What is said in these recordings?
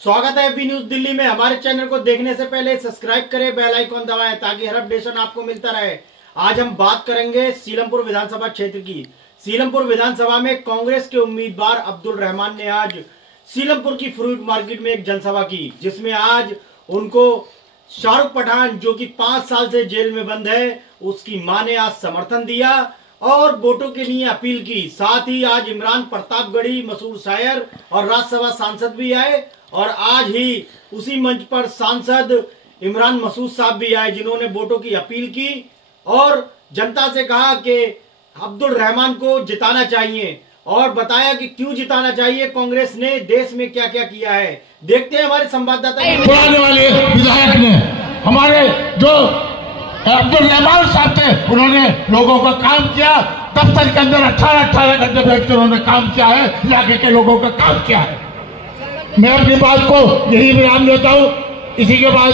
स्वागत है AB news Delhi में। हमारे चैनल को देखने से पहले सब्सक्राइब करें, बेल आइकॉन दबाएं ताकि हर अपडेशन आपको मिलता रहे। आज हम बात करेंगे सीलमपुर विधानसभा क्षेत्र की। सीलमपुर विधानसभा में कांग्रेस के उम्मीदवार अब्दुल रहमान ने आज सीलमपुर की फ्रूट मार्केट में एक जनसभा की, जिसमें आज उनको शाहरुख पठान, जो कि 5 साल से जेल में बंद है, उसकी मां ने आज समर्थन दिया और वोटों के लिए अपील की। साथ ही आज इमरान प्रतापगढ़ी, मसूर शायर और राज्यसभा सांसद भी आए और आज ही उसी मंच पर सांसद इमरान मसूद साहब भी आए, जिन्होंने वोटों की अपील की और जनता से कहा कि अब्दुल रहमान को जिताना चाहिए और बताया कि क्यों जिताना चाहिए, कांग्रेस ने देश में क्या क्या किया है। देखते हैं हमारे संवाददाता। पुराने वाले विधायक ने हमारे जो अब्दुल रहमान साहब थे, उन्होंने लोगों का काम किया। दफ्तर के अंदर 18 घंटे बैठकर उन्होंने काम किया है, इलाके के लोगों का काम किया है। मैं अपनी बात को यही विराम देता हूँ। इसी के बाद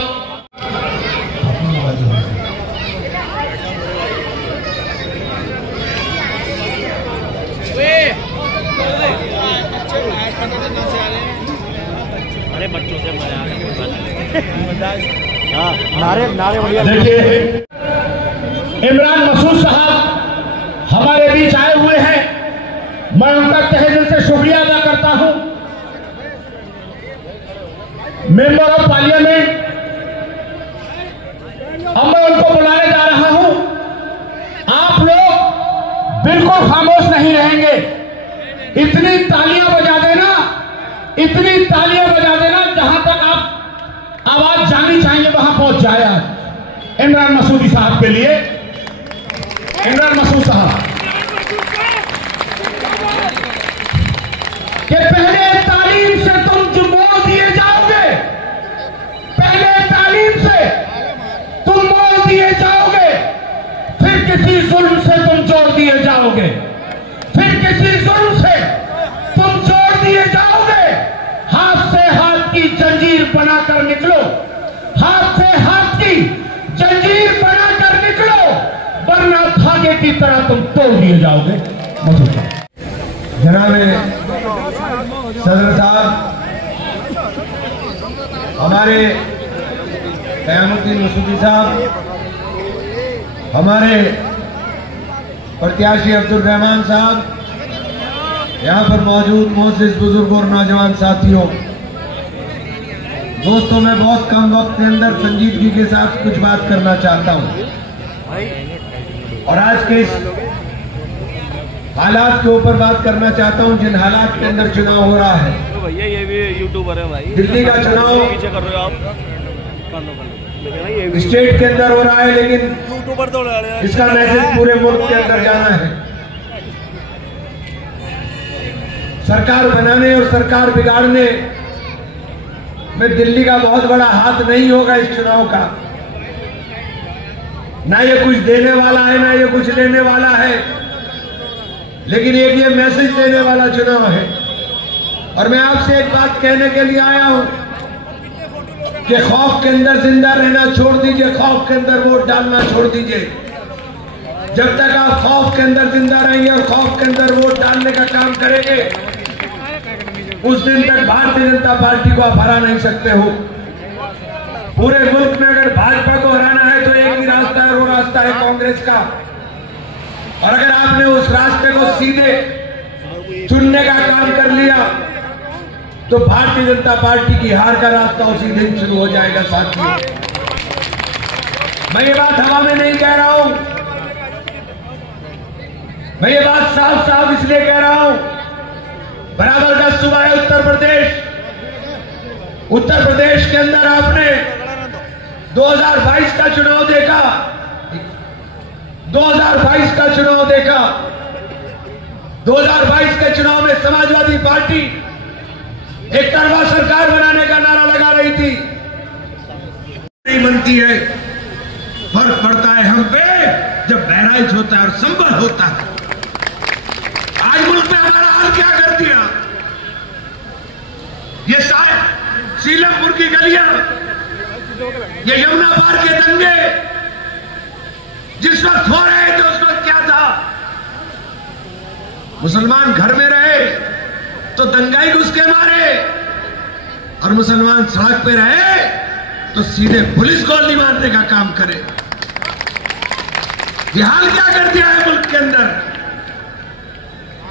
अरे बच्चों से नारे बढ़िया। देखिए, इमरान मसूद साहब हमारे बीच आए हुए हैं। मैं उनका तहे दिल से शुक्रिया अदा करता हूं। मेंबर ऑफ पार्लियामेंट, अब मैं उनको बुलाने जा रहा हूं। आप लोग बिल्कुल खामोश नहीं रहेंगे। इतनी तालियां बजा देना, इतनी तालियां बजा देना, जहां तक आप आवाज जानी चाहिए वहां पहुंच जाए। आज इमरान मसूदी साहब के लिए, इमरान मसूद साहब कि पहले तालीम से तुम जो मोड़ दिए जाओगे, पहले तालीम से तुम मोड़ दिए जाओगे, फिर किसी जुल्म से तुम जोड़ दिए जाओगे, फिर किसी जुल्म से तुम जोड़ दिए जाओगे। हाथ से हाथ की जंजीर बनाकर निकलो, हाथ से हाथ की जंजीर बनाकर निकलो, वरना धागे की तरह तुम तोड़ दिए जाओगे। जनाब सदर साहब, हमारे कयामुद्दीन मसूदी साहब, हमारे प्रत्याशी अब्दुल रहमान साहब, यहाँ पर मौजूद मोअज़्ज़िज़ बुजुर्ग और नौजवान साथियों, दोस्तों, मैं बहुत कम वक्त के अंदर संजीदगी के साथ कुछ बात करना चाहता हूँ और आज के इस हालात के ऊपर बात करना चाहता हूं, जिन हालात के अंदर चुनाव हो रहा है। तो भैया ये भी यूट्यूबर है भाई। दिल्ली का चुनाव पीछे कर रहे हो आप, स्टेट के अंदर हो रहा है, लेकिन यूट्यूबर तो इसका मैसेज पूरे मुल्क के अंदर जाना है। सरकार बनाने और सरकार बिगाड़ने में दिल्ली का बहुत बड़ा हाथ नहीं होगा इस चुनाव का। ना ये कुछ देने वाला है, ना ये कुछ लेने वाला है, लेकिन एक ये मैसेज देने वाला चुनाव है। और मैं आपसे एक बात कहने के लिए आया हूं कि खौफ के अंदर जिंदा रहना छोड़ दीजिए, खौफ के अंदर वोट डालना छोड़ दीजिए। जब तक आप खौफ के अंदर जिंदा रहेंगे और खौफ के अंदर वोट डालने का काम करेंगे, उस दिन तक भारतीय जनता पार्टी को आप हरा नहीं सकते हो। पूरे मुल्क में अगर भाजपा को हराना है तो एक ही रास्ता है, वो रास्ता है कांग्रेस का। और अगर आपने उस रास्ते को सीधे चुनने का काम कर लिया तो भारतीय जनता पार्टी की हार का रास्ता उसी दिन शुरू हो जाएगा। साथियों, मैं ये बात हवा में नहीं कह रहा हूं, मैं ये बात साफ साफ इसलिए कह रहा हूं, बराबर का सूबा है उत्तर प्रदेश। उत्तर प्रदेश के अंदर आपने 2022 का चुनाव देखा, 2022 का चुनाव देखा। 2022 के चुनाव में समाजवादी पार्टी एक तरफा सरकार बनाने का नारा लगा रही थी। नहीं बनती है, फर्क पड़ता है हम पे जब बहराइच होता है और संभल होता है। आज मुल्क में हमारा हाल क्या कर दिया। ये शायद सीलमपुर की गलियां, ये यमुना पार के दंगे जिस वक्त हो रहे थे उस वक्त क्या था। मुसलमान घर में रहे तो दंगाई घुस के मारे, और मुसलमान सड़क पे रहे तो सीधे पुलिस गोली मारने का काम करे। ये हाल क्या कर दिया है मुल्क के अंदर।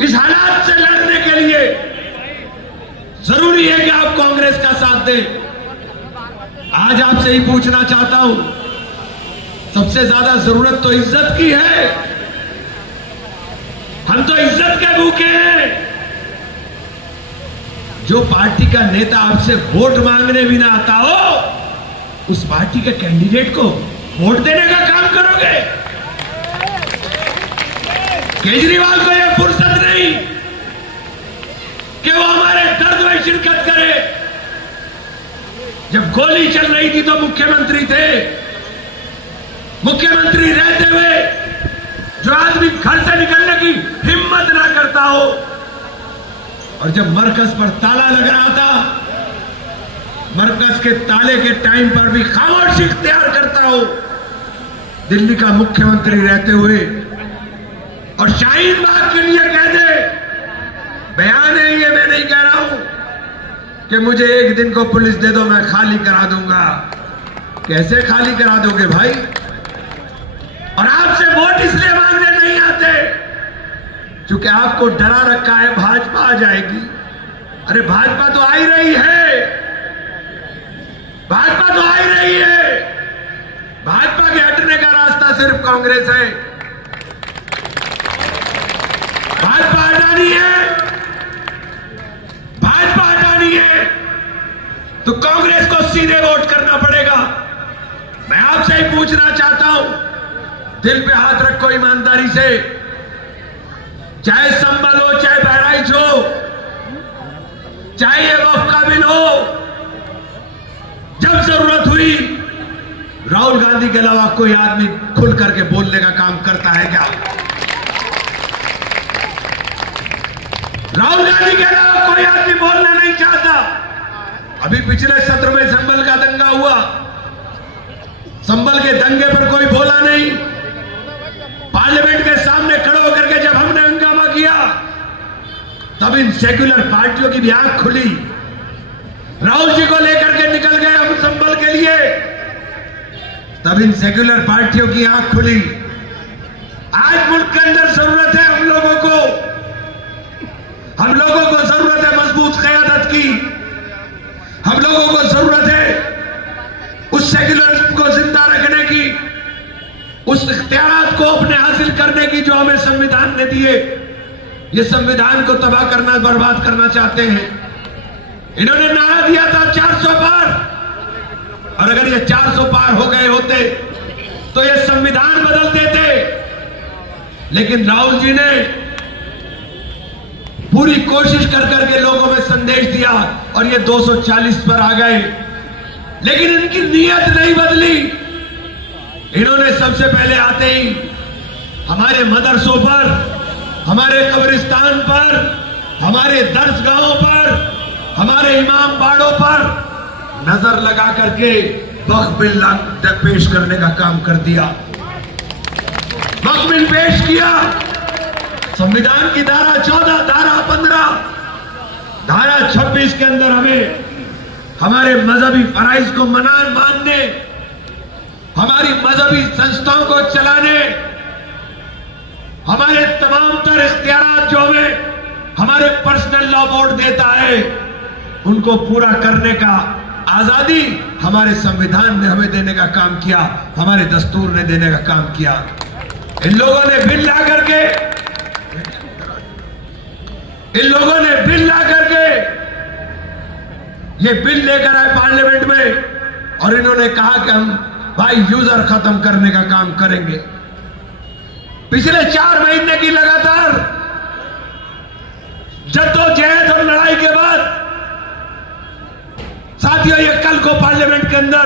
इस हालात से लड़ने के लिए जरूरी है कि आप कांग्रेस का साथ दें। आज आपसे ही पूछना चाहता हूं, सबसे ज्यादा जरूरत तो इज्जत की है। हम तो इज्जत के भूखे हैं। जो पार्टी का नेता आपसे वोट मांगने भी ना आता हो, उस पार्टी के कैंडिडेट को वोट देने का काम करोगे। केजरीवाल को यह फुर्सत नहीं कि वो हमारे दर्द में शिरकत करे। जब गोली चल रही थी तो मुख्यमंत्री थे। मुख्यमंत्री रहते हुए जो आदमी घर से निकलने की हिम्मत ना करता हो, और जब मरकज पर ताला लग रहा था, मरकज के ताले के टाइम पर भी खामोशी इख्तियार करता हो, दिल्ली का मुख्यमंत्री रहते हुए, और शाहीन बाग के लिए कह दे, बयान है ये, मैं नहीं कह रहा हूं कि मुझे एक दिन को पुलिस दे दो मैं खाली करा दूंगा। कैसे खाली करा दोगे भाई? और आपसे वोट इसलिए मांगने नहीं आते क्योंकि आपको डरा रखा है भाजपा आ जाएगी। अरे भाजपा तो आ ही रही है, भाजपा तो आ ही रही है। भाजपा के हटने का रास्ता सिर्फ कांग्रेस है। भाजपा हटानी है, भाजपा हटानी है तो कांग्रेस को सीधे वोट करना पड़ेगा। मैं आपसे ही पूछना चाहता हूं, दिल पे हाथ रखो ईमानदारी से, चाहे संभल हो, चाहे बहराइच हो, चाहे ये वक्फ का बिल हो, जब जरूरत हुई राहुल गांधी के अलावा कोई आदमी खुल करके बोलने का काम करता है क्या? राहुल गांधी के अलावा कोई आदमी बोलना नहीं चाहता। अभी पिछले सत्र में संभल का दंगा हुआ, संभल के दंगे पर कोई बोला नहीं। पार्लियामेंट के सामने खड़े होकर के जब हमने हंगामा किया, तब इन सेक्युलर पार्टियों की भी आंख खुली। राहुल जी को लेकर के निकल गए हम संभल के लिए, तब इन सेक्युलर पार्टियों की आंख खुली। आज मुल्क के अंदर जरूरत है हम लोगों को जरूरत है मजबूत क़यादत की। हम लोगों को जरूरत है उस सेक्युलरिज्म को जिंदा रखने की, उस इख्तियारात को अपने हासिल करने की जो हमें संविधान ने दिए। ये संविधान को तबाह करना, बर्बाद करना चाहते हैं। इन्होंने नारा दिया था 400 पार, और अगर ये 400 पार हो गए होते तो ये संविधान बदल देते। लेकिन राहुल जी ने पूरी कोशिश कर करके लोगों में संदेश दिया और ये 240 पर आ गए, लेकिन इनकी नीयत नहीं बदली। इन्होंने सबसे पहले आते ही हमारे मदरसों पर, हमारे कब्रिस्तान पर, हमारे दर्सगाहों पर, हमारे इमाम बाड़ों पर नजर लगा करके वक्फ बिल पेश करने का काम कर दिया। वक्फ बिल पेश किया, संविधान की धारा 14, धारा 15, धारा 26 के अंदर हमें हमारे मजहबी फराइज को मानने, हमारी मजहबी संस्थाओं को चलाने, हमारे तमाम तर इख्तियारात जो हमें हमारे पर्सनल लॉ बोर्ड देता है, उनको पूरा करने का आजादी हमारे संविधान ने हमें देने का काम किया, हमारे दस्तूर ने देने का काम किया। इन लोगों ने बिल ला करके ये बिल लेकर आए पार्लियामेंट में, और इन्होंने कहा कि हम भाई यूजर खत्म करने का काम करेंगे। पिछले 4 महीने की लगातार जद्दोजहद और लड़ाई के बाद साथियों ये कल को पार्लियामेंट के अंदर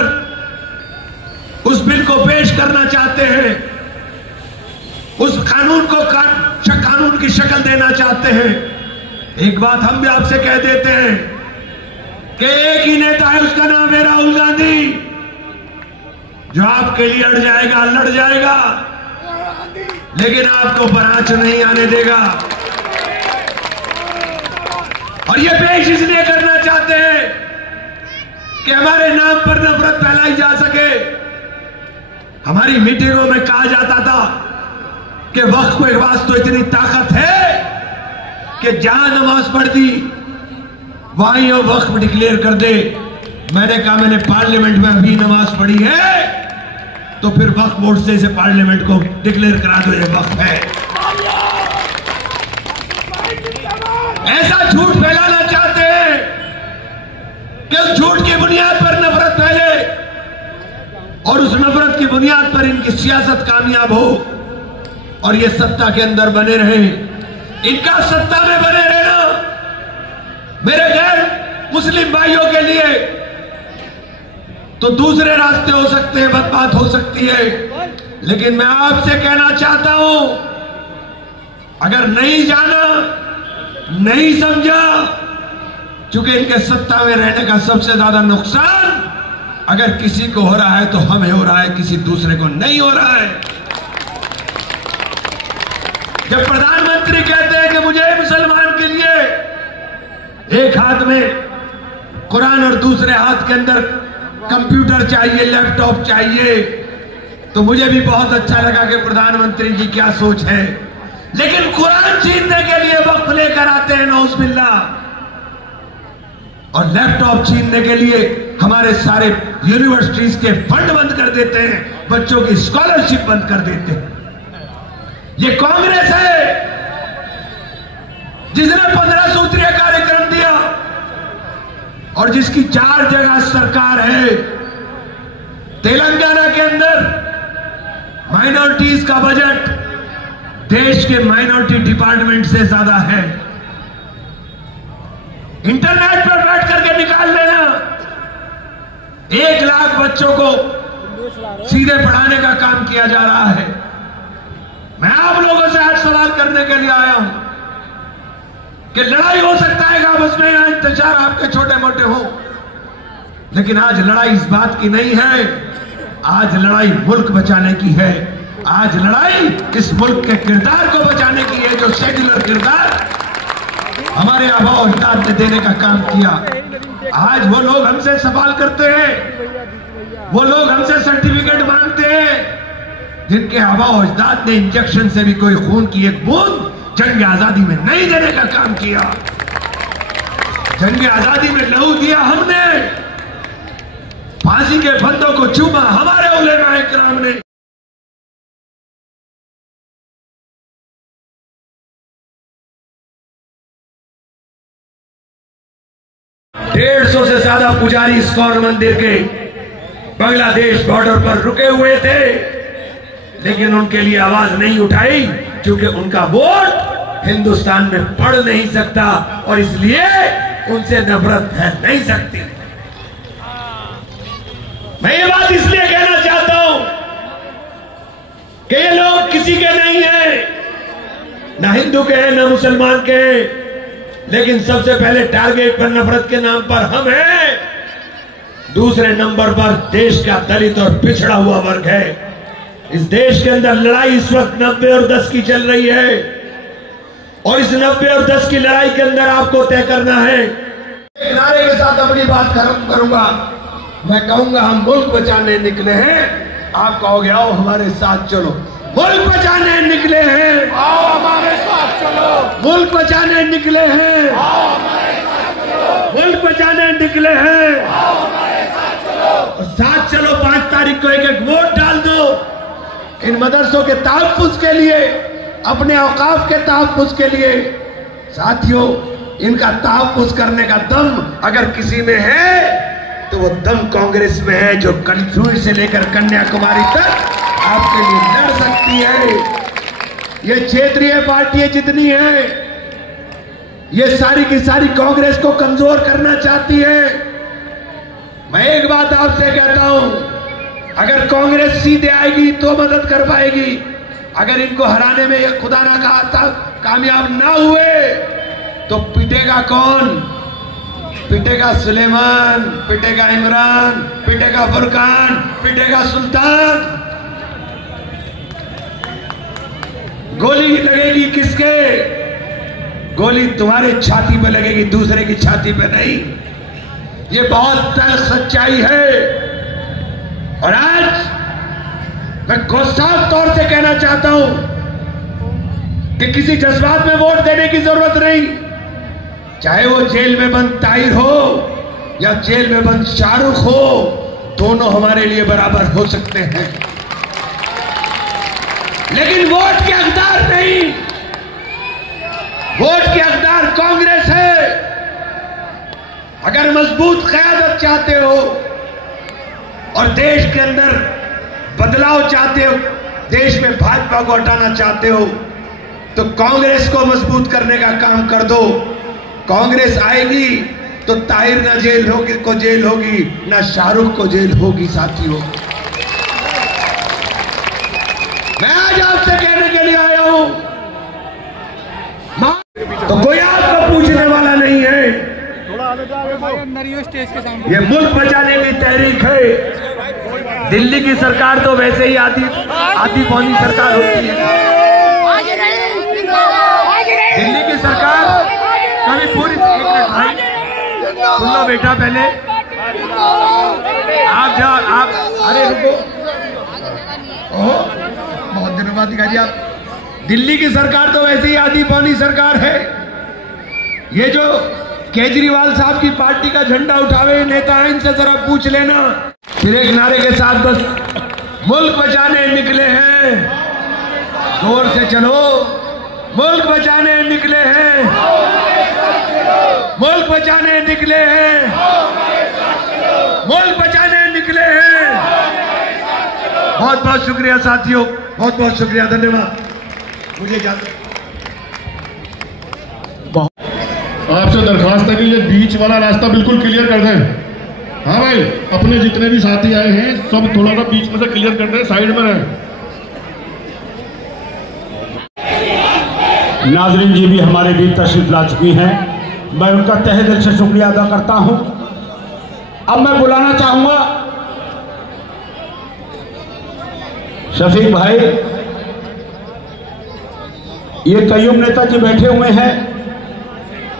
उस बिल को पेश करना चाहते हैं, उस कानून को कानून की शक्ल देना चाहते हैं। एक बात हम भी आपसे कह देते हैं कि एक ही नेता है, उसका नाम है राहुल गांधी, जो आपके लिए लड़ जाएगा, लेकिन आपको बराच नहीं आने देगा। और ये पेश इसलिए करना चाहते हैं कि हमारे नाम पर नफरत फैलाई जा सके। हमारी मीटिंगों में कहा जाता था कि वक्फ के पास तो इतनी ताकत है कि जहां नमाज पढ़ दी वहीं वो वक्फ डिक्लेयर कर दे। मैंने कहा मैंने पार्लियामेंट में अभी नमाज पढ़ी है, तो फिर वक्फ बोर्ड से इसे पार्लियामेंट को डिक्लेयर करा दो ये वक्फ है। ऐसा झूठ फैलाना चाहते हैं कि उस झूठ की बुनियाद पर नफरत फैले और उस नफरत की बुनियाद पर इनकी सियासत कामयाब हो और ये सत्ता के अंदर बने रहे। इनका सत्ता में बने रहना मेरे गैर मुस्लिम भाइयों के लिए तो दूसरे रास्ते हो सकते हैं, बदबात हो सकती है, लेकिन मैं आपसे कहना चाहता हूं, अगर नहीं जाना, नहीं समझा, चूंकि इनके सत्ता में रहने का सबसे ज्यादा नुकसान अगर किसी को हो रहा है तो हमें हो रहा है, किसी दूसरे को नहीं हो रहा है। जब प्रधानमंत्री कहते हैं कि मुझे मुसलमान के लिए एक हाथ में कुरान और दूसरे हाथ के अंदर कंप्यूटर चाहिए, लैपटॉप चाहिए, तो मुझे भी बहुत अच्छा लगा कि प्रधानमंत्री की क्या सोच है। लेकिन कुरान छीनने के लिए वक्फ लेकर आते हैं नौज़बिल्लाह, और लैपटॉप छीनने के लिए हमारे सारे यूनिवर्सिटीज के फंड बंद कर देते हैं, बच्चों की स्कॉलरशिप बंद कर देते हैं। ये कांग्रेस है जिसने 15 सूत्रीय कार्यक्रम दिया और जिसकी 4 जगह सरकार है। तेलंगाना के अंदर माइनॉरिटीज का बजट देश के माइनॉरिटी डिपार्टमेंट से ज्यादा है। इंटरनेट पर बैठ करके निकाल लेना, 1 लाख बच्चों को सीधे पढ़ाने का काम किया जा रहा है। मैं आप लोगों से आज सवाल करने के लिए आया हूं कि लड़ाई हो सकता है आपस में, यहां इंतजार आपके छोटे मोटे हो, लेकिन आज लड़ाई इस बात की नहीं है, आज लड़ाई मुल्क बचाने की है। आज लड़ाई इस मुल्क के किरदार को बचाने की है, जो सेक्युलर किरदार हमारे आबा और अजदाद ने देने का काम किया। आज वो लोग हमसे सवाल करते हैं, वो लोग हमसे सर्टिफिकेट मांगते हैं जिनके आबा और अजदाद ने इंजेक्शन से भी कोई खून की एक बूंद जंग आजादी में नहीं देने का काम किया। जंग आजादी में लहू दिया हमने, फांसी के फंदों को चूमा हमारे उलेमाए किराम ने। 150 से ज्यादा पुजारी इस्कॉन मंदिर के बांग्लादेश बॉर्डर पर रुके हुए थे, लेकिन उनके लिए आवाज नहीं उठाई क्योंकि उनका वोट हिंदुस्तान में पड़ नहीं सकता और इसलिए उनसे नफरत है नहीं सकती। मैं ये बात इसलिए कहना चाहता हूं कि ये लोग किसी के नहीं हैं, ना हिंदू के हैं ना मुसलमान के हैं, लेकिन सबसे पहले टारगेट पर नफरत के नाम पर हम हैं, दूसरे नंबर पर देश का दलित और पिछड़ा हुआ वर्ग है। इस देश के अंदर लड़ाई इस वक्त 90 और 10 की चल रही है और इस 90 और 10 की लड़ाई के अंदर आपको तय करना है। एक नारे के साथ अपनी बात खत्म करूंगा। मैं कहूंगा हम मुल्क बचाने निकले हैं, आप कहोगे आओ हमारे साथ चलो। मुल्क बचाने निकले हैं, आओ हमारे साथ चलो। मुल्क बचाने निकले हैं, आओ हमारे साथ चलो। मुल्क बचाने निकले हैं, आओ हमारे साथ चलो। और साथ चलो। 5 तारीख को एक वोट डाल दो इन मदरसों के तहफ्फुज के लिए, अपने औकाफ के तहफ्फुज के लिए। साथियों, इनका तहफ्फुज करने का दम अगर किसी में है तो वो दम कांग्रेस में है, जो कश्मीर से लेकर कन्याकुमारी तक आपके लिए लड़ सकती है। ये क्षेत्रीय पार्टियां जितनी हैं, ये सारी की सारी कांग्रेस को कमजोर करना चाहती है। मैं एक बात आपसे कहता हूं, अगर कांग्रेस सीधे आएगी तो मदद कर पाएगी। अगर इनको हराने में ये खुदा ना कहा कामयाब ना हुए तो पिटेगा कौन? पिटेगा सुलेमान, पिटेगा इमरान, पिटेगा फुरकान, पिटेगा सुल्तान। गोली लगेगी किसके? गोली तुम्हारे छाती पे लगेगी, दूसरे की छाती पे नहीं। ये बहुत तल्ख सच्चाई है। और आज मैं साफ तौर से कहना चाहता हूं कि किसी जज्बात में वोट देने की जरूरत नहीं। चाहे वो जेल में बंद ताहिर हो या जेल में बंद शाहरुख हो, दोनों हमारे लिए बराबर हो सकते हैं, लेकिन वोट के हकदार नहीं। वोट के हकदार कांग्रेस है। अगर मजबूत क़यादत चाहते हो और देश के अंदर बदलाव चाहते हो, देश में भाजपा को हटाना चाहते हो, तो कांग्रेस को मजबूत करने का काम कर दो। कांग्रेस आएगी तो ताहिर ना जेल होगी को जेल होगी, ना शाहरुख को जेल होगी। साथियों, मैं आज आपसे कहने के लिए आया हूं, तो कोई आपको पूछने वाला नहीं है। ये मुल्क बचाने की तहरीक है। दिल्ली की सरकार तो वैसे ही आधी पौनी सरकार होती है। दिल्ली की सरकार कभी पूरी, एक मिनट भाई सुन लो बेटा, पहले आप अरे रुको, बहुत दिनों बाद दिखाई आप। दिल्ली की सरकार तो वैसे ही आधी पौनी सरकार है। ये जो केजरीवाल साहब की पार्टी का झंडा उठावे नेता है, इनसे जरा पूछ लेना। फिर एक नारे के साथ बस मुल्क बचाने निकले हैं, जोर से चलो, मुल्क बचाने निकले हैं, मुल्क बचाने निकले हैं, मुल्क बचाने निकले हैं। बहुत बहुत शुक्रिया साथियों, बहुत बहुत शुक्रिया, धन्यवाद। मुझे आपसे दरखास्त है कि ये बीच वाला रास्ता बिल्कुल क्लियर कर दें। हाँ भाई, अपने जितने भी साथी आए हैं सब थोड़ा सा बीच में से क्लियर कर दें, साइड में रहें। नाजरीन जी भी हमारे बीच तशरीफ ला चुकी हैं, मैं उनका तहे दिल से शुक्रिया अदा करता हूं। अब मैं बुलाना चाहूंगा शफीक भाई, ये कईयूम नेताजी बैठे हुए हैं,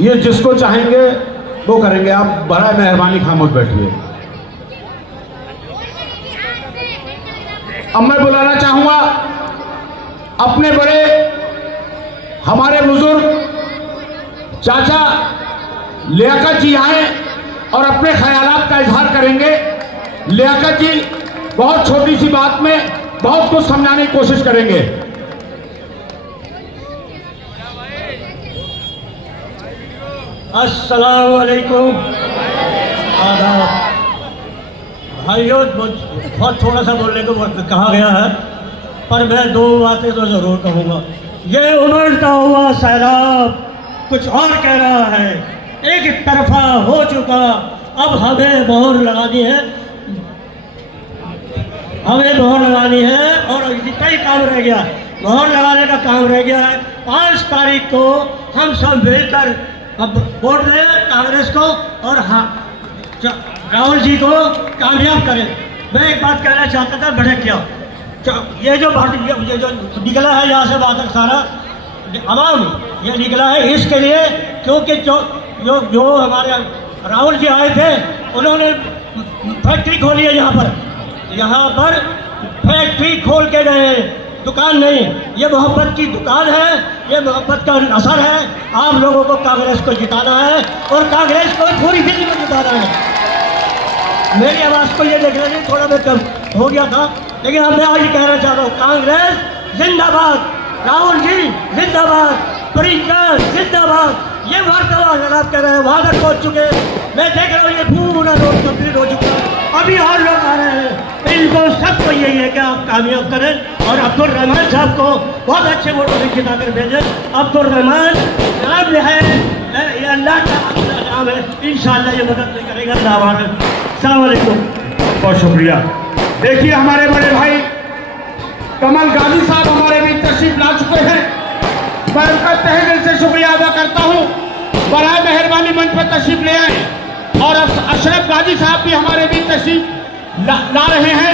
ये जिसको चाहेंगे वो करेंगे। आप बड़ा मेहरबानी खामोश बैठिए। अब मैं बुलाना चाहूंगा अपने बड़े, हमारे बुजुर्ग चाचा लियाकत जी आए और अपने ख्यालात का इजहार करेंगे। लियाकत जी बहुत छोटी सी बात में बहुत कुछ समझाने की कोशिश करेंगे। अस्सलाम वालेकुम, आदाब भाइयों। बहुत थोड़ा सा बोलने को कहा गया है, पर मैं दो बातें तो जरूर कहूँगा। ये उमड़ता हुआ सैलाब कुछ और कह रहा है, एक तरफा हो चुका, अब हमें मोहर लगानी है, हमें मोहर लगानी है। और जितना ही काम रह गया, मोहर लगाने का काम रह गया है। 5 तारीख को हम सब मिलकर अब वोट दें कांग्रेस को और हाँ राहुल जी को कामयाब करें। मैं एक बात कहना चाहता था, भड़क गया। ये जो निकला है यहाँ से बात सारा अवाम, ये निकला है इसके लिए क्योंकि जो हमारे राहुल जी आए थे, उन्होंने फैक्ट्री खोली है यहाँ पर फैक्ट्री खोल के गए, दुकान नहीं। ये मोहब्बत की दुकान है, ये मोहब्बत का असर है। आप लोगों को कांग्रेस को जिताना है और कांग्रेस को पूरी दिल्ली में जिताना है। मेरी आवाज़ को ये देख रहे थे, थोड़ा मैं कम हो गया था, लेकिन अब मैं आज कहना चाहता हूँ, कांग्रेस जिंदाबाद, राहुल जी जिंदाबाद, प्रियंका जिंदाबाद। ये वार्तावार अगर आप कह रहे हैं वादा पहुँच चुके, मैं देख रहा हूँ ये पूरा रोड कंप्लीट हो चुका है, अभी और लोग आ रहे हैं। इनको सबको यही है कि आप कामयाब करें और अब्दुल रहमान साहब को बहुत अच्छे वोटों से जिता कर भेजें। अब्दुल रहमान नाम है, ये अल्लाह का नाम है, इंशाअल्लाह ये मदद करेगा। अस्सलाम वालेकुम, बहुत शुक्रिया। देखिए हमारे बड़े भाई कमल गाजी साहब हमारे बीच तशरीफ ला चुके हैं, मैं उनका तहे दिल से शुक्रिया अदा करता हूँ। बराए मेहरबानी मंच पर तशरीफ ले आए और अशरफ गाजी साहब भी हमारे बीच तशरीफ ला रहे हैं,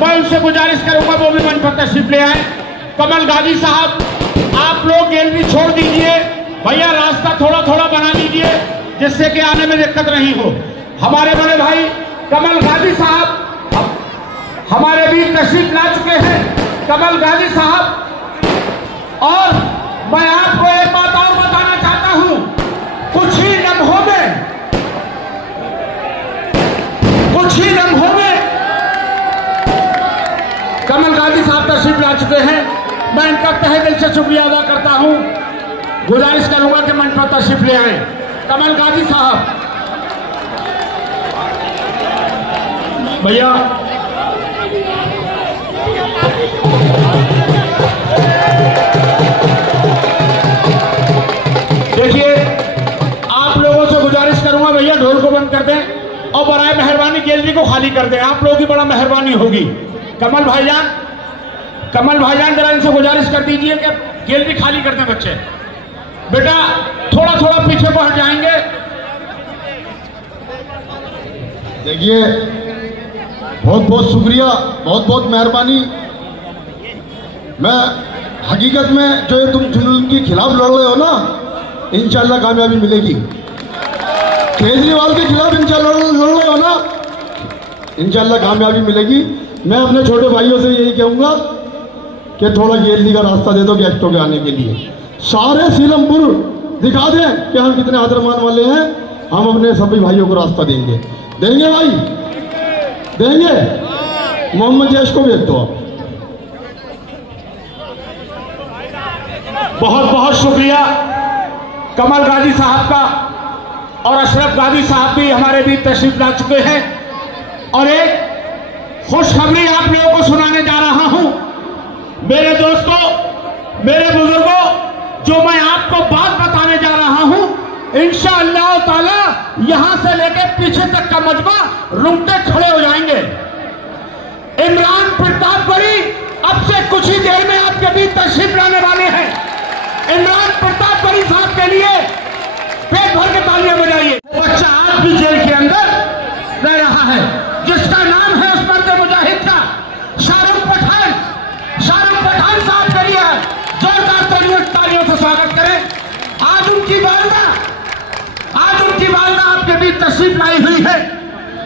मैं उनसे गुजारिश करूंगा वो भी मंच पर तशरीफ ले आए। कमल गाजी साहब आप लोग गैलरी छोड़ दीजिए, भैया रास्ता थोड़ा थोड़ा बना दीजिए जिससे कि आने में दिक्कत नहीं हो। हमारे बड़े भाई कमल गाजी साहब हमारे बीच तशरीफ ला चुके हैं। कमल गाजी साहब, और मैं आपको एक बात और बताना चाहता हूं, कुछ ही लम्हों में कमल गाजी साहब तशरीफ ला चुके हैं। मैं इनका तहे दिल से शुक्रिया अदा करता हूं। गुजारिश करूंगा कि मंच पर तशरीफ ले आए कमल गाजी साहब। भैया देखिए, आप लोगों से गुजारिश करूंगा भैया ढोल को बंद कर दें और बराए मेहरबानी गैलरी को खाली कर दें। आप लोगों की बड़ा मेहरबानी होगी। कमल भाईजान जरा इनसे गुजारिश कर दीजिए कि गैलरी खाली कर दें। बच्चे बेटा थोड़ा थोड़ा पीछे को हट जाएंगे। देखिए, बहुत बहुत शुक्रिया, बहुत बहुत मेहरबानी। मैं हकीकत में जो ये तुम जुल्म के खिलाफ लड़ रहे हो ना, इंशाल्लाह कामयाबी मिलेगी। केजरीवाल के खिलाफ इंशाल्लाह लड़ रहे हो ना, इंशाल्लाह कामयाबी मिलेगी। मैं अपने छोटे भाइयों से यही कहूँगा कि थोड़ा गैलरी का रास्ता दे दो गेस्टों के आने के लिए। सारे सीलमपुर दिखा दें कि हम कितने आदरमान वाले हैं। हम अपने सभी भाइयों को रास्ता देंगे भाई, देंगे। मोहम्मद जैश को भेज दो आप। बहुत बहुत शुक्रिया कमल गाजी साहब का। और अशरफ गाजी साहब भी हमारे बीच तशरीफ ला चुके हैं। और एक खुशखबरी आप लोगों को सुनाने जा रहा हूं। मेरे दोस्तों, मेरे बुजुर्गों, जो मैं आपको बात बताने जा रहा हूं, इंशाअल्लाह ताला यहां से लेकर पीछे तक का मजमा रुंगटे खड़े हो जाएंगे। इमरान प्रतापगढ़ी अब से कुछ ही देर में आपके बीच तशरीफ लाने वाले हैं। इमरान प्रतापगढ़ी साहब के लिए पेट भर के तालियां बजाइए। बच्चा आज भी जेल के अंदर रह रहा है, जिसका नाम है उस मर्द मुजाहिद का शाहरुख पठान साहब के लिए जोरदार तालियों से स्वागत करें। आज उनकी वालदा आपके बीच तशरीफ लाई हुई है।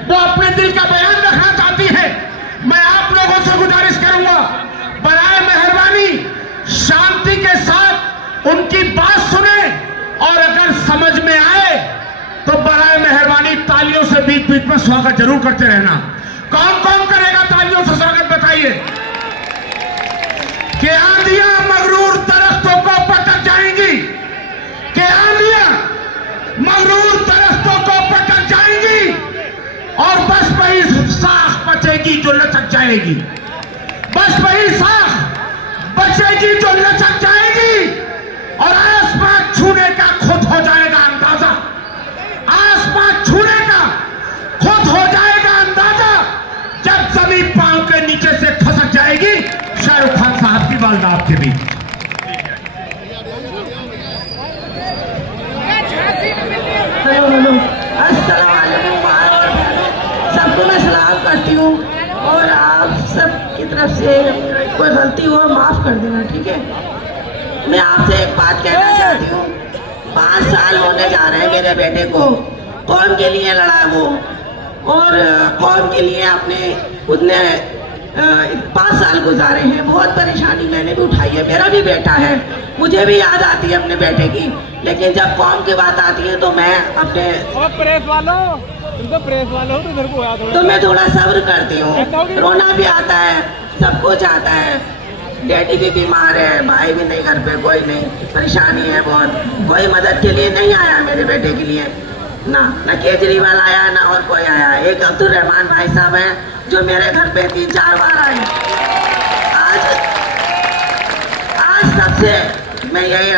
वो अपने दिल का बयान रखना चाहती है। मैं आप लोगों से गुजारिश करूंगा, बराए मेहरबानी शांति के साथ उनकी बात सुने, और अगर समझ में आए तो बराए मेहरबानी तालियों से बीच बीच में स्वागत जरूर करते रहना। कौन कौन करेगा तालियों से स्वागत बताइए। कि आंधियां मगरूर दरख्तों को पटक जाएंगी, कि आंधियां मगरूर दरख्तों को पटक जाएंगी, और बस वही साख बचेगी जो लचक जाएगी। बस वही साख बचेगी जो लचक जाएगी, और आसमान छूने का खुद हो जाएगा अंदाजा। आसमान छूने का खुद हो जाएगा अंदाजा जब जमीन पांव के नीचे से खसक जाएगी। शाहरुख खान साहब की वालदा आपके बीच। सबको मैं सलाम करती हूँ, और आप सब की तरफ से कोई गलती हो माफ कर देना, ठीक है। मैं आपसे एक बात कहना चाहती हूँ। 5 साल होने जा रहे हैं मेरे बेटे को। कौम के लिए लड़ा वो, और कौम के लिए आपने उसने 5 साल गुजारे हैं। बहुत परेशानी मैंने भी उठाई है, मेरा भी बेटा है, मुझे भी याद आती है अपने बेटे की। लेकिन जब कौम की बात आती है तो मैं अपने तो मैं थोड़ा सब्र करती हूँ। रोना भी आता है, सब कुछ आता है। डैडी भी बीमार है, भाई भी नहीं घर पे, कोई नहीं, परेशानी है बहुत। कोई मदद के लिए नहीं आया मेरे बेटे के लिए, ना केजरीवाल आया ना और कोई आया। एक अब्दुल रहमान भाई साहब हैं जो मेरे घर पे 3-4 बार आए। आज सबसे मैं यही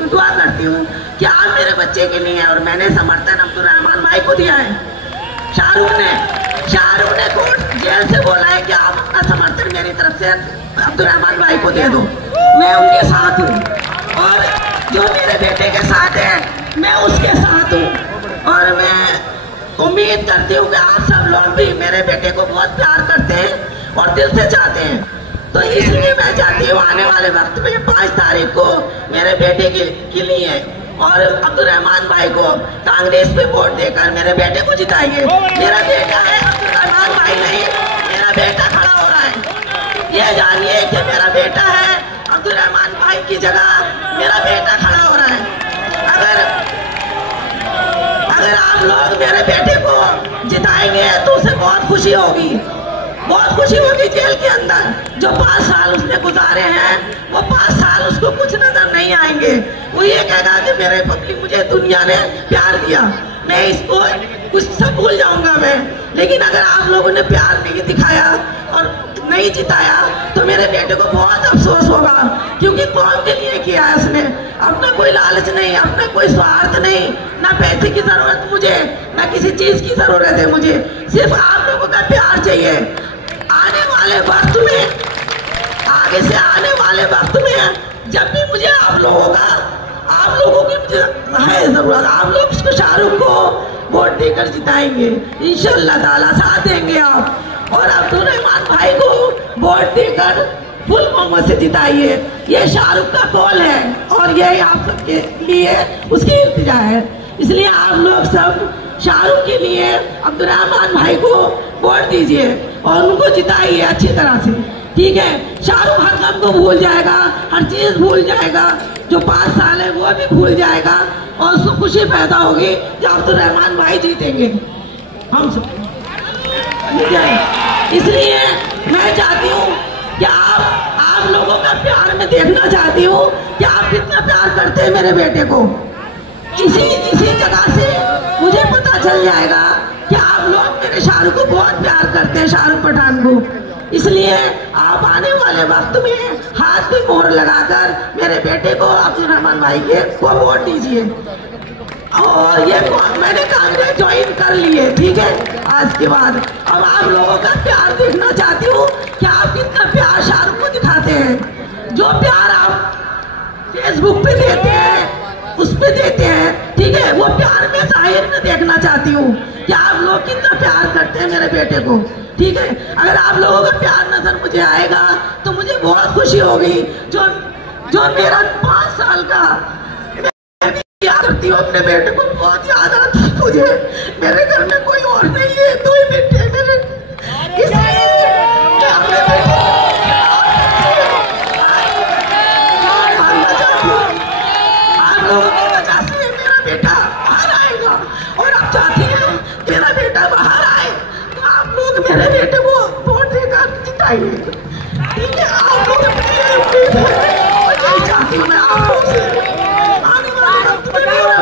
दुआ करती हूँ कि आप मेरे बच्चे के लिए, और मैंने समर्थन अब्दुल रहमान भाई को दिया है। शाहरुख ने कोर्ट जेल से बोला है कि आप अपना समर्थन मेरी तरफ से अब्दुल रहमान भाई को दे दो। मैं उनके साथ हूँ, और जो मेरे बेटे के साथ है मैं उसके साथ हूँ। और मैं उम्मीद करती हूँ कि आप सब लोग भी मेरे बेटे को बहुत प्यार करते हैं और दिल से चाहते हैं। तो इसलिए मैं चाहती हूँ आने वाले वक्त में 5 तारीख को मेरे बेटे के लिए और अब्दुर्रहमान भाई को कांग्रेस पे वोट देकर मेरे बेटे को जिताइए। मेरा बेटा है, अब्दुर्रहमान भाई नहीं, मेरा बेटा खड़ा हो रहा है। ये जानिए कि मेरा बेटा है, अब्दुर्रहमान भाई की जगह मेरा बेटा खड़ा हो रहा है। अगर आप लोग मेरे बेटे को जिताएंगे तो उसे बहुत खुशी होगी, बहुत खुशी होगी। जेल के अंदर जो 5 साल उसने गुजारे हैं, वो 5 साल उसको कुछ नजर नहीं आएंगे। वो ये कहेगा कि मेरे पब्लिक, मुझे दुनिया ने प्यार दिया, मैं इसको कुछ सब भूल जाऊंगा मैं। लेकिन अगर आप लोगों ने प्यार नहीं दिखाया और नहीं जिताया तो मेरे बेटे को बहुत अफसोस होगा, क्योंकि कौम के लिए किया है उसने। अपना कोई लालच नहीं, अपना कोई स्वार्थ नहीं, ना पैसे की जरूरत मुझे, ना किसी चीज की जरूरत है मुझे, सिर्फ आप लोगों का प्यार चाहिए। आने वाले वक्त में, आगे से आने वाले वक्त में जब भी मुझे आप लोगों की मुझे है जरूरत, आप लोग इसको शाहरुख को वोट देकर जिताएंगे इंशाअल्लाह ताला, साथ देंगे आप। और अब्दुर्रहमान भाई को वोट देकर फुल बहुमत से जिताइए। ये शाहरुख का कॉल है और ये आप सबके लिए उसकी इल्तिजा है। इसलिए आप लोग सब शाहरुख के लिए अब्दुर्रहमान भाई को वोट दीजिए और उनको जिताइए अच्छी तरह से, ठीक है। शाहरुख हर काम को भूल जाएगा, हर चीज भूल जाएगा, जो 5 साल है वो भी भूल जाएगा और उसको खुशी पैदा होगी जब अब्दुर्रहमान भाई जीतेंगे हम सब। इसलिए मैं चाहती हूँ कि आप लोगों का प्यार मैं देखना चाहती हूँ कि आप कितना प्यार करते हैं मेरे बेटे को। इसी जगह से मुझे पता चल जाएगा कि आप लोग मेरे शाहरुख को बहुत प्यार करते हैं, शाहरुख पठान को। इसलिए आप आने वाले वक्त में हाथ पे मोहर लगाकर मेरे बेटे को, अब्दुर्रहमान भाई को वोट दीजिए। और ये मैंने कांग्रेस ज्वाइन कर ली है, ठीक है, आज के बाद। अब आप लोगों का प्यार देखना चाहती हूँ कि आप कितना प्यार शाहरुख को दिखाते हैं। जो प्यार आप फेसबुक पे देते हैं, उस पे देते हैं, ठीक है, वो प्यार मैं जाहिर में देखना चाहती हूँ कि आप लोग कितना प्यार करते हैं मेरे बेटे को, ठीक है। अगर आप लोगों का प्यार नजर मुझे आएगा तो मुझे बहुत खुशी होगी। जो मेरा 5 साल का याद करती हूँ अपने बेटे को, बहुत याद आता है मुझे। मेरे घर में कोई और नहीं है, 2 ही बेटे मेरे, इसलिए अपने बेटे आप लोगों की वजह से मेरा बेटा बाहर आएगा। और आप चाहती हैं मेरा बेटा बाहर आए तो आप लोग मेरे बेटे को वोट देकर जिताइए, ठीक है। आप लोग चाहती हूँ मैं आप लोग से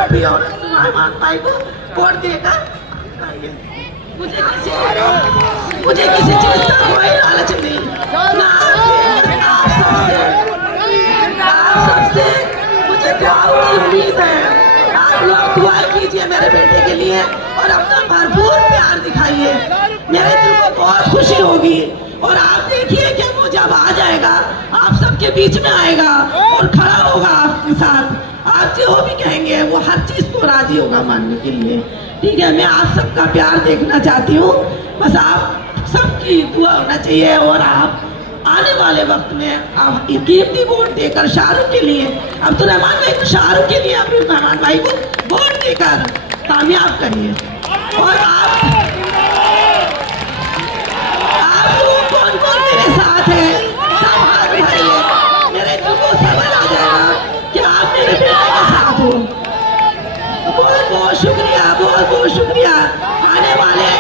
अब्दुर्रहमान भाई को वोट देकर, मुझे किसी चीज का कोई लालच नहीं, ना आप सबसे मुझे दुआओं की उम्मीद है। आप लोग दुआ कीजिए मेरे बेटे के लिए और अपना भरपूर प्यार दिखाइए, मेरे दिल को बहुत खुशी होगी। और आप देखिए कि वो जब आ जाएगा आप सबके बीच में आएगा और खड़ा होगा आपके साथ, आप जो भी कहेंगे वो हर चीज को राजी होगा मानने के लिए, ठीक है। मैं आप सबका प्यार देखना चाहती हूँ, बस आप सबकी दुआ होना चाहिए। और आप आने वाले वक्त में आप कीमती वोट देकर शाहरुख के लिए, अब्दुर्रहमान भाई को शाहरुख के लिए अब्दुर्रहमान भाई को वोट देकर कामयाब करिए। और आप लोग कौन मेरे साथ है, सब हाथ उठाइए, मेरे दिल को समझ आ जाएगा कि आप मेरे बेटे के साथ हो। बहुत बहुत शुक्रिया, बहुत बहुत शुक्रिया। आने वाले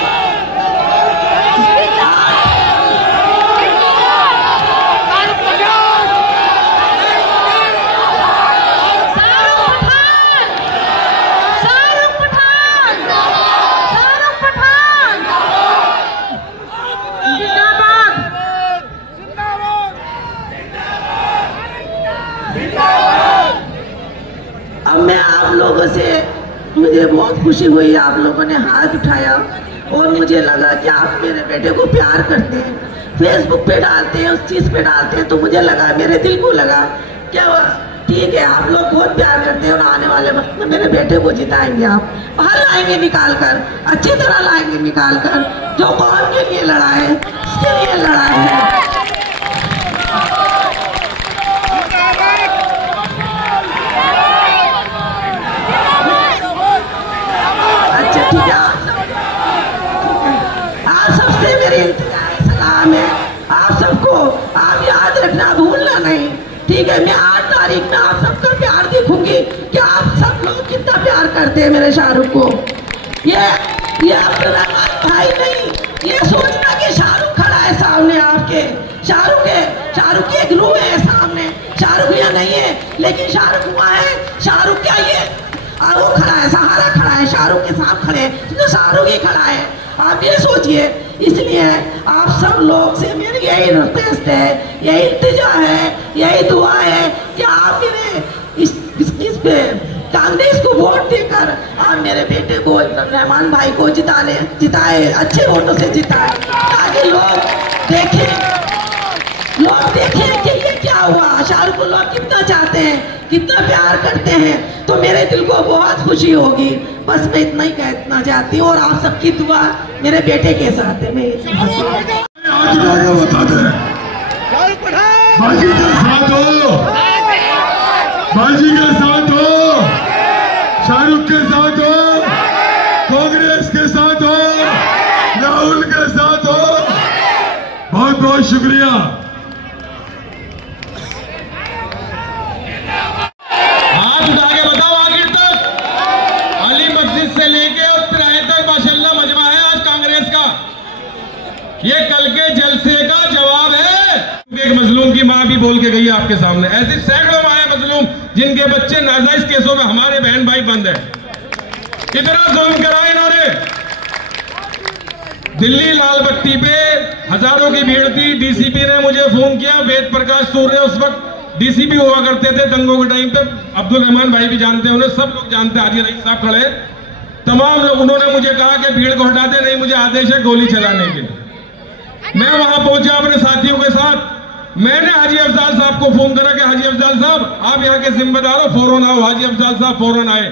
मुझे बहुत खुशी हुई, आप लोगों ने हाथ उठाया और मुझे लगा कि आप मेरे बेटे को प्यार करते हैं, फेसबुक पे डालते हैं, उस चीज़ पे डालते हैं, तो मुझे लगा, मेरे दिल को लगा क्या ठीक है, आप लोग बहुत प्यार करते हैं और आने वाले वक्त में मेरे बेटे को जिताएंगे, आप बाहर लाएंगे निकाल कर, अच्छी तरह लाएंगे निकाल कर। जो कौम के लिए लड़ा है उसके लिए लड़ा है। देखिए मैं 8 तारीख में आप सबका प्यार देखूंगी कि आप सब लोग कितना प्यार करते हैं मेरे शाहरुख को। ये अब्दुल रहमान भाई नहीं, ये सोचना कि शाहरुख खड़ा है सामने आपके, शाहरुख की एक रूह है सामने, शाहरुख यहाँ नहीं है लेकिन शाहरुख वहाँ है। शाहरुख क्या ये वो खड़ा है, सहारा खड़ा है, शाहरुख के साथ खड़े हैं तो शाहरुख ही खड़ा है, आप ये सोचिए। इसलिए आप सब लोग से मेरी यही रिक्वेस्ट है, यही इल्तिजा है, यही दुआ है कि आप मेरे इस पे कांग्रेस को वोट देकर आप मेरे बेटे को रहमान भाई को जिताए, अच्छे वोटों से जिताए, ताकि लोग देखें कि ये क्या हुआ, शाहरुख को लोग कितना चाहते हैं, कितना प्यार करते हैं। तो मेरे दिल को बहुत खुशी होगी। बस मैं इतना ही कहना चाहती हूँ और आप सबकी दुआ मेरे बेटे के साथ है। मैं बता दे बाजी के साथ हो, बाजी के साथ हो, शाहरुख के साथ हो, कांग्रेस के साथ हो, राहुल के साथ हो। बहुत बहुत शुक्रिया। हाथ उठा के बताओ आखिर तक, अली मस्जिद से लेके और तिराहे तक माशाल्लाह मजमा है आज कांग्रेस का। ये कल के जलसे का जवाब है। एक मजलूम की मां भी बोल के गई है आपके सामने, ऐसी सैकड़ों माएं मजलूम जिनके बच्चे नाजायज केसों में हमारे बहन भाई बंद है। कितना जुल्म करा इन्होंने। दिल्ली लाल बत्ती पे हजारों की भीड़ थी, डीसीपी ने मुझे फोन किया, वेद प्रकाश सूर्य उस वक्त डीसीपी हुआ करते थे दंगों के टाइम पे, अब्दुल रहमान भाई भी जानते हैं उन्हें, सब लोग जानते हैं, हाजी रईस साहब खड़े, तमाम लोग। उन्होंने मुझे कहा कि भीड़ को हटा दे, नहीं मुझे आदेश है गोली चलाने के। मैं वहां पहुंचा अपने साथियों के साथ, मैंने हाजी अफजाल साहब को फोन करा कि हाजी अफजाल साहब आप यहाँ के जिम्मेदार हो, फौरन आओ। हाजी अफजाल साहब फौरन आए।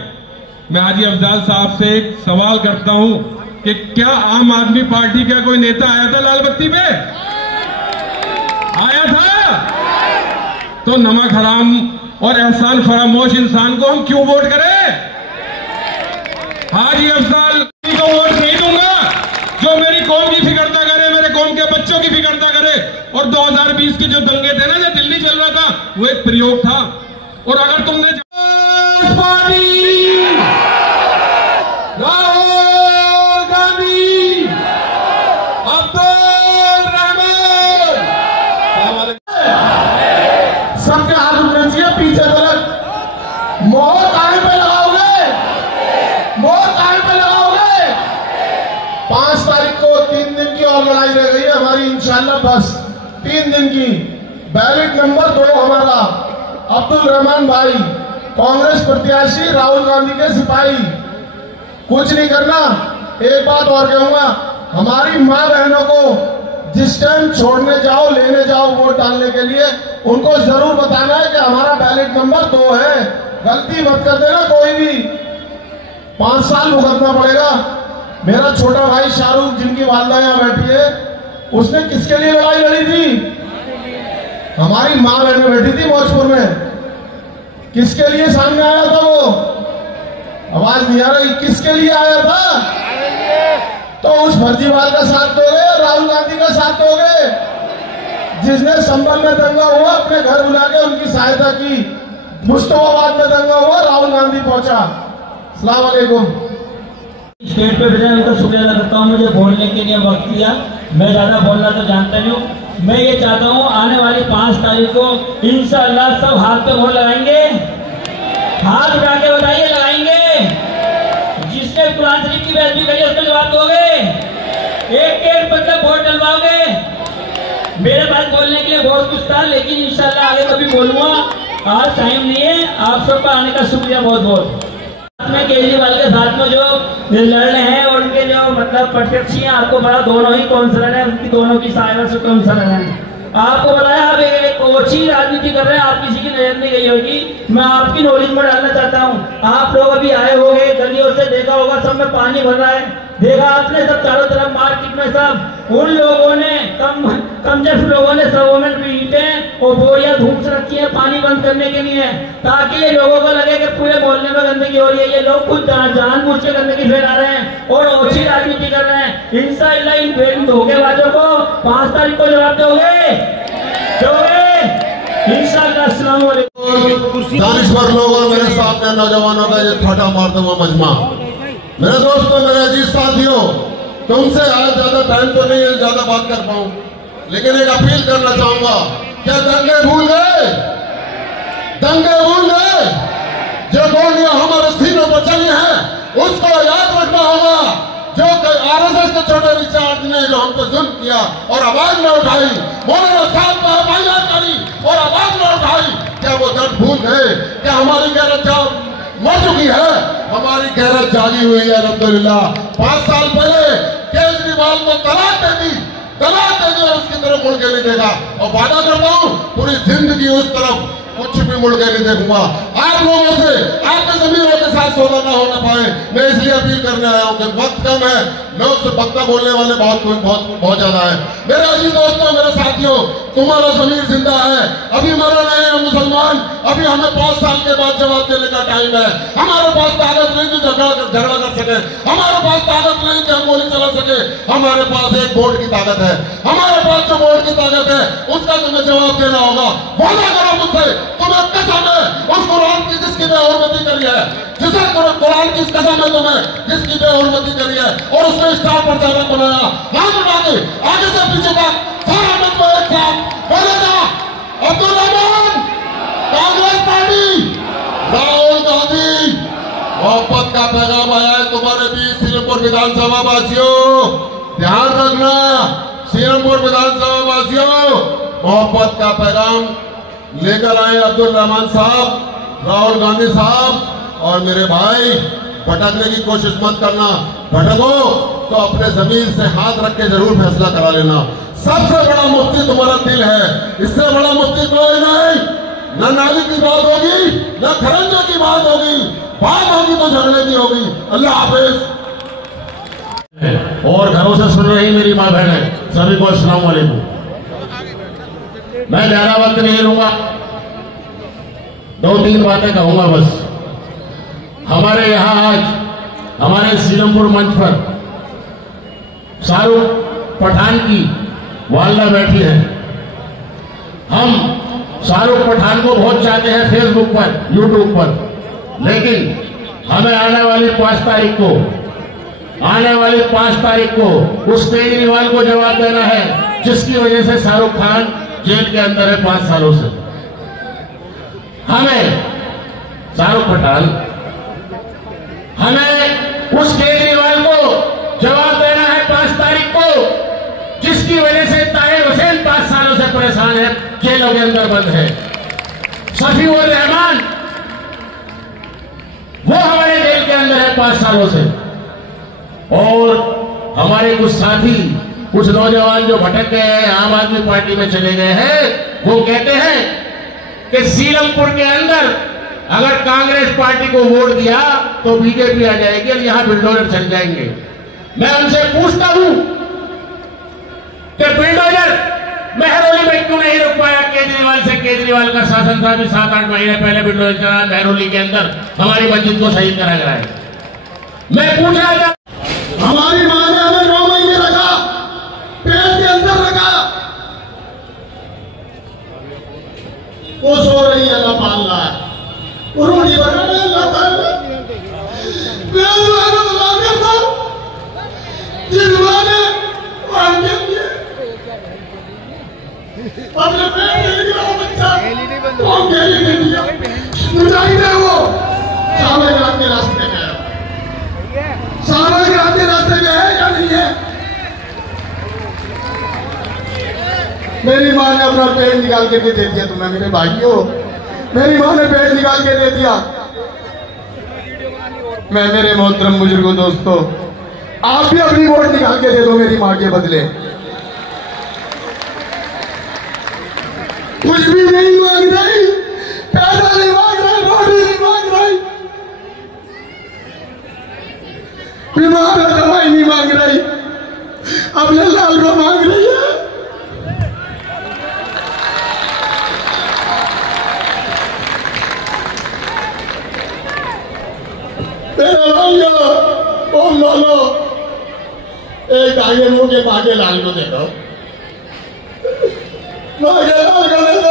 मैं हाजी अफजाल साहब से एक सवाल करता हूं कि क्या आम आदमी पार्टी का कोई नेता आया था लाल बत्ती पे? आया था? तो नमक हराम और एहसान फरामोश इंसान को हम क्यों वोट करें? हाजी अफजाल को वोट नहीं दूंगा जो मेरी कौम की फिक्रता करे, मेरे कौम के बच्चों की फिक्रता करे। और 2020 के जो दंगे थे ना, जो दिल्ली चल रहा था, वो एक प्रयोग था। और अगर तुमने राहुल गांधी, अब्दुल रहमान, सबके हाथ उठने चाहिए पीछे तरफ। मोहर काहे पे लगाओगे? मोहर काहे पे लगाओगे? 5 तारीख को 3 दिन की और लड़ाई रह गई है हमारी, इंशाल्लाह बस 3 दिन की। बैलेट नंबर 2 हमारा अब्दुल रहमान भाई, कांग्रेस प्रत्याशी, राहुल गांधी के सिपाही। कुछ नहीं करना। एक बात और कहूंगा, हमारी माँ बहनों को जिस टाइम छोड़ने जाओ, लेने जाओ वोट डालने के लिए, उनको जरूर बताना है कि हमारा बैलेट नंबर 2 है। गलती मत कर देना कोई भी, 5 साल भुगतना पड़ेगा। मेरा छोटा भाई शाहरुख, जिनकी वालदा यहाँ बैठी है, उसने किसके लिए लड़ाई लड़ी थी? हमारी माँ बहनें बैठी थी मौजपुर में, किसके लिए सामने आया था वो? आवाज नहीं आ रही, किसके लिए आया था? तो उस फर्जीवाल का साथ दोगे, राहुल गांधी का साथ दोगे? जिसने संभल में दंगा हुआ अपने घर बुला के उनकी सहायता की, मुस्तफाबाद में दंगा हुआ राहुल गांधी पहुंचा। अस्सलाम वालेकुम। स्टेट पे भेजा, उनका शुक्रिया अदा करता हूँ मुझे बोलने के लिए वक्त दिया। मैं ज़्यादा बोलना तो जानता नहीं हूँ। मैं ये चाहता हूँ आने वाली 5 तारीख को इंशाअल्लाह सब हाथ पे वोट लगाएंगे। हाथ उठा के बताइए लगाएंगे। जिसने कुरान शरीफ की बेइज्जती करी उसको जवाब दोगे? एक मतलब वोट डलवाओगे? मेरे पास बोलने के लिए बहुत कुछ था, लेकिन इंशाअल्लाह आगे कभी बोलूंगा। आज टाइम नहीं है। आप सबका आने का शुक्रिया बहुत बहुत। में केजरीवाल के साथ में जो लड़ रहे हैं और उनके जो मतलब प्रत्यक्षी हैं, आपको बड़ा दोनों ही काउंसलर हैं, उनकी दोनों की सहायता से काउंसलर हैं। आपको बताया आप एक ओछी राजनीति कर रहे हैं, आप किसी की नजर नहीं गई होगी। मैं आपकी नॉलेज में डालना चाहता हूँ। आप लोग अभी आए होंगे, गलियों से देखा होगा सब में पानी भर रहा है, देखा आपने सब चारों तरफ मार्केट में सब उन लोगों ने कमजोर लोगों ने सबों में ईंटें और बोरियां धूप से रखी है पानी बंद करने के लिए, ताकि लोगों को लगे कि पूरे मोहल्ले में गंदगी हो रही है। ये लोग खुद जानबूझ के गंदगी फैला रहे हैं और ओछी राजनीति कर रहे हैं। इंशाअल्लाह इन धोखेबाजों को 5 तारीख को जवाब दोगे? इंशाअल्लाह। अस्सलाम वालेकुम। दानिश्वर लोग और मेरे सामने नौजवानों का ये ठाटा मारता हुआ मजमा, मेरे दोस्तों, मेरे अजीज साथियों, तुमसे आज ज्यादा टाइम तो नहीं है ज्यादा बात कर पाऊं, लेकिन एक अपील करना चाहूंगा। क्या दंगे भूल गए? दंगे भूल गए? जो गोलियां हमारे सीनों पर चली हैं उसको याद रखना होगा। जो आरएसएस के छोटे रिचार्ज ने जो हमको जुल्म किया और आवाज न उठाई, मौलाना साहब को हमायत करी और आवाज न उठाई, क्या वो दर्द भूल गए? क्या हमारी गैरत मर चुकी है? हमारी गैरत जागी हुई है अल्हम्दुलिल्लाह। 5 साल पहले केजरीवाल को तलाक दे दी और उसकी तरफ मुड़ के नहीं देखा, और वादा करता हूँ पूरी जिंदगी उस तरफ कुछ भी मुड़ के नहीं देखूंगा। आप लोगों से, आपके जमीनों के साथ सौदा ना होना पाए, मैं इसलिए अपील करने आया हूँ कि वक्त कम है, लोग से बकता बोलने वाले बहुत ज्यादा है। मेरे अजीज दोस्तों, मेरे साथियों, तुम्हारा जमीर जिंदा है, अभी मर रहे हैं मुसलमान, अभी हमें 5 साल के बाद जवाब देने का टाइम है। हमारे पास ताकत नहीं कि झगड़ा कर सके, हमारे पास ताकत नहीं कि हम गोली चला सके, हमारे पास एक वोट की ताकत है। हमारे पास जो वोट की ताकत है उसका तुम्हें जवाब देना होगा। वादा करो मुझसे, तुम्हें कसम है उस कुरान की जिसकी बेहुरमती करी है, जिसे कुरान की कसम है तुम्हें जिसकी बेहुरमती करी है और उसने स्टार प्रचारक बनाया। हाथ उठा के आगे से पीछे तक सारा मत को एक साथ बोलेगा, अब्दुल रहमान, कांग्रेस पार्टी, राहुल गांधी। मोहब्बत का पैगाम आया है तुम्हारे बीच सीरमपुर विधानसभा वासियों, ध्यान रखना। सीरमपुर विधानसभा वासियों, मोहब्बत का पैगाम लेकर आए अब्दुल रहमान साहब, राहुल गांधी साहब और मेरे भाई। भटकने की कोशिश मत करना, भटको तो अपने जमीन से हाथ रख के जरूर फैसला करा लेना। सबसे बड़ा मुफ्ती तुम्हारा दिल है, इससे बड़ा मुफ्ती कोई नहीं। न नाली की बात होगी, न खरंजे की बात होगी, बात होगी तो झगड़े की होगी। अल्लाह हाफिज। और घरों से सुन रही मेरी माँ बहन है, सभी को अस्सलाम वालेकुम। मैं ज्यादा वक्त नहीं लूंगा, 2-3 बातें कहूंगा बस। हमारे यहाँ आज हमारे सीलमपुर मंच पर शाहरुख पठान की वालदा बैठी है। हम शाहरुख पठान को बहुत चाहते हैं फेसबुक पर, यूट्यूब पर, लेकिन हमें आने वाली 5 तारीख को उस केजरीवाल को जवाब देना है जिसकी वजह से शाहरुख खान जेल के अंदर है 5 सालों से। हमें शाहरुख पठान, हमें उस केजरीवाल को जवाब देना है 5 तारीख को जिसकी वजह से ताहिर हुसैन 5 सालों से परेशान है, जेलों के अंदर बंद है। शफीउर रहमान वो हमारे जेल के अंदर है 5 सालों से। और हमारे कुछ साथी, कुछ नौजवान जो भटक गए हैं, आम आदमी पार्टी में चले गए हैं, वो कहते हैं कि सीलमपुर के अंदर अगर कांग्रेस पार्टी को वोट दिया तो बीजेपी आ जाएगी और यहां बिल्डोजर चल जाएंगे। मैं उनसे पूछता हूं कि बिल्डोजर मेहरौली में क्यों नहीं रुक पाया केजरीवाल से? केजरीवाल का शासन था, 7-8 महीने पहले बिल्डोजर चला मेहरौली के अंदर, हमारी मस्जिद को शहीद करा गया है। मैं पूछ रहा था, हमारी मां ने हमें 9 महीने रखा, पेट के अंदर रखा, वो सो रही है, अल्लाह पाल रहा है, वो रोटी बना रही है, अल्लाह पाल रहा है। मैं अल्लाह को दुआ करता हूं, जिस मां ने अपने पेट में निकला वो बच्चा, वो गैली ने दिया, मुजाहिद है वो, सामने के रास्ते में है, सामने के रास्ते में है या नहीं है? मेरी मां ने अपना पेट निकाल के दे दिया तुम्हें, मेरे भाइयों, मेरी मां ने पेट निकाल के दे दिया। मैं मेरे मोहतरम बुजुर्गों, दोस्तों, आप भी अपनी वोट निकाल के दे दो मेरी मां के बदले। कुछ भी नहीं मांग रही, पैसा नहीं मांग रही, रोटी नहीं मांग रही, बीमार है दवाई नहीं मांग रही, अपने लाल को मांग रही है। मेरे भाइयों, ओम बोलो, एक आगे मुंह के मांगे लाल को दे दो, मांगे लाल को दे दो।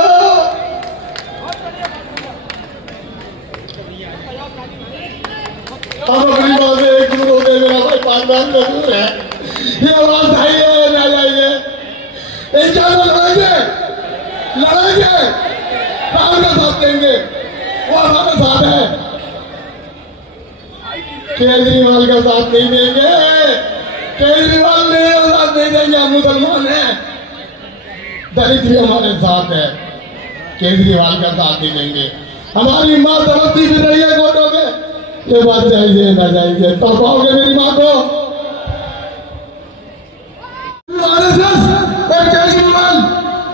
अब अपनी बात से एक दूर हो गए, मेरा भाई 5 बार में दूर है, ये आवाज भाई है ना जाइए, एक जाना लड़ाएंगे, राहुल का साथ देंगे, वो हमारे साथ है, केजरीवाल का साथ नहीं देंगे, केजरीवाल ने साथ नहीं देंगे, हम मुसलमान हैं, दलित भी हमारे साथ है, केजरीवाल का साथ नहीं देंगे, हमारी माँ तड़पती भी रही है वोटों के, ये बात जाइए ना जाइए, तो पाओगे मेरी माँ को, आरएसएस और केजरीवाल,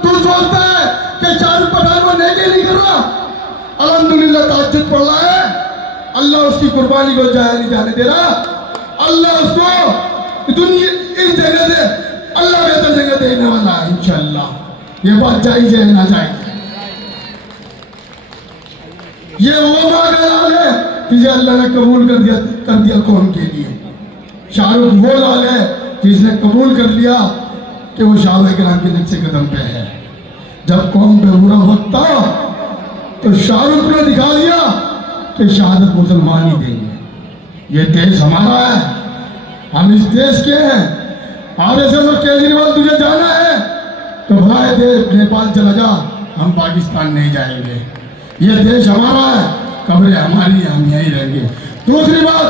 तू सोचता है कि शाहरुख पठान को लेके नहीं कर रहा, अल्हम्दुलिल्लाह ताज्जुद पढ़ रहा है, अल्लाह उसकी कुर्बानी को जाया नहीं जाने दे रहा, अल्लाह उसको दुनिया इस जगह से अल्लाह बेहतर जगह देने वाला है इंशाअल्लाह। ये बात जायज़ है ना जायज़, ये वो लाल है जिसे अल्लाह ने कबूल कर दिया कौम के लिए। शाहरुख वो लाल है जिसने कबूल कर लिया कि वो शाहरुख कराम के नक्शे कदम पे है। जब कौम पे बुरा वक्त था तो शाहरुख ने दिखा दिया कि शहादत मुसलमान ही देंगे। ये देश हमारा है, हम इस देश के हैं। आरएसएस और केजरीवाल तुझे जाना है तो भाई देश नेपाल चला जा, हम पाकिस्तान नहीं जाएंगे। ये देश हमारा है, कब्रें हमारी, हम यहीं रहेंगे। दूसरी बात,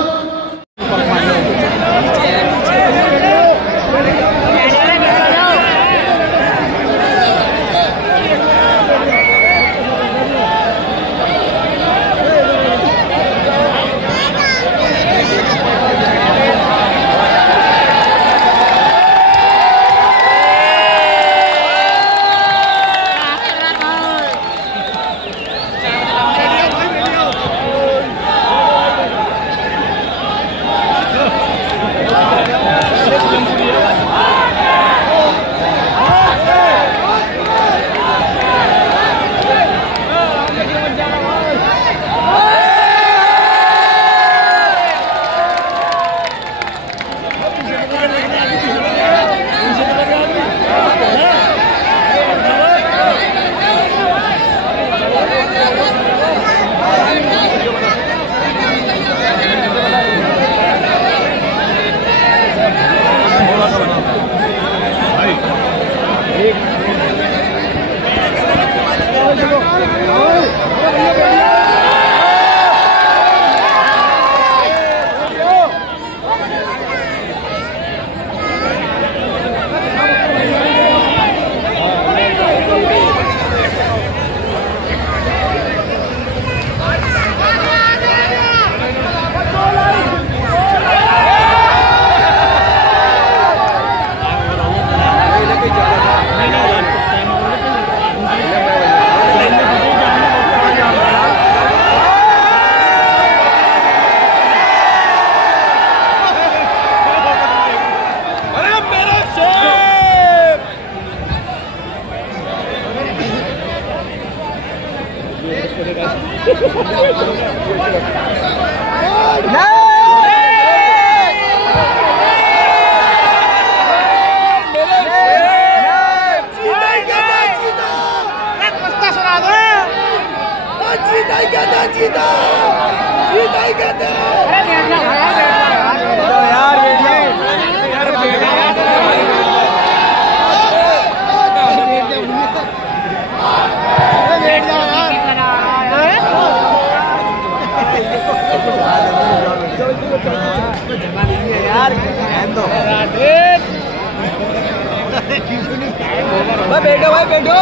बैठो भाई बैठो,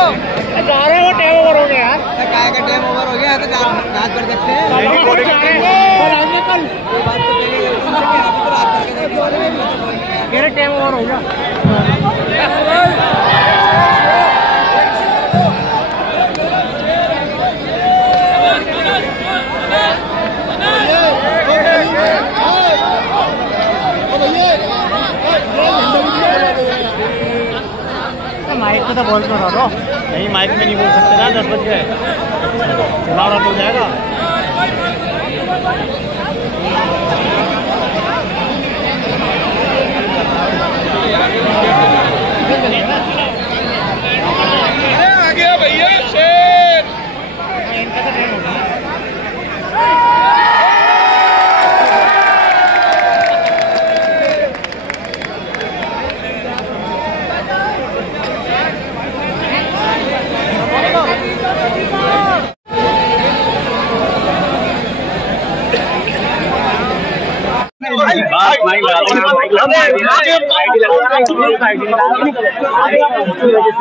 जा रहे हो, टाइम ओवर हो गया यार। काय का टाइम ओवर हो गया तो रात कर सकते हैं, मेरा टाइम ओवर हो गया। माइक में तो बोल रहा नहीं, माइक में नहीं बोल सकते ना, 10 बज गए, चुनाव रद्द हो जाएगा। आ गया भैया शेर।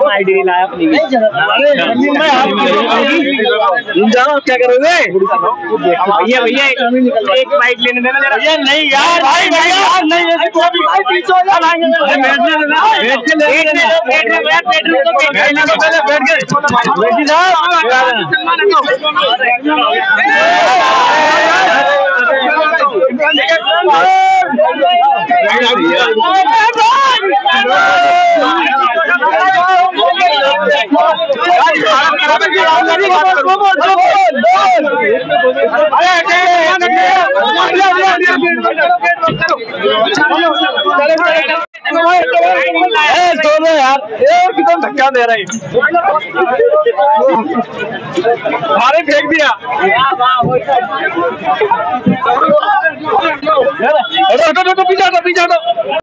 आईडी नहीं लाया अपनी, क्या करोगे भैया? भैया एक बाइक लेने देना जरा। भैया नहीं यार, भाई भैया नहीं, दोनों यार एकदम धक्का दे रहे, मारे फेंक दिया। पीछा दो।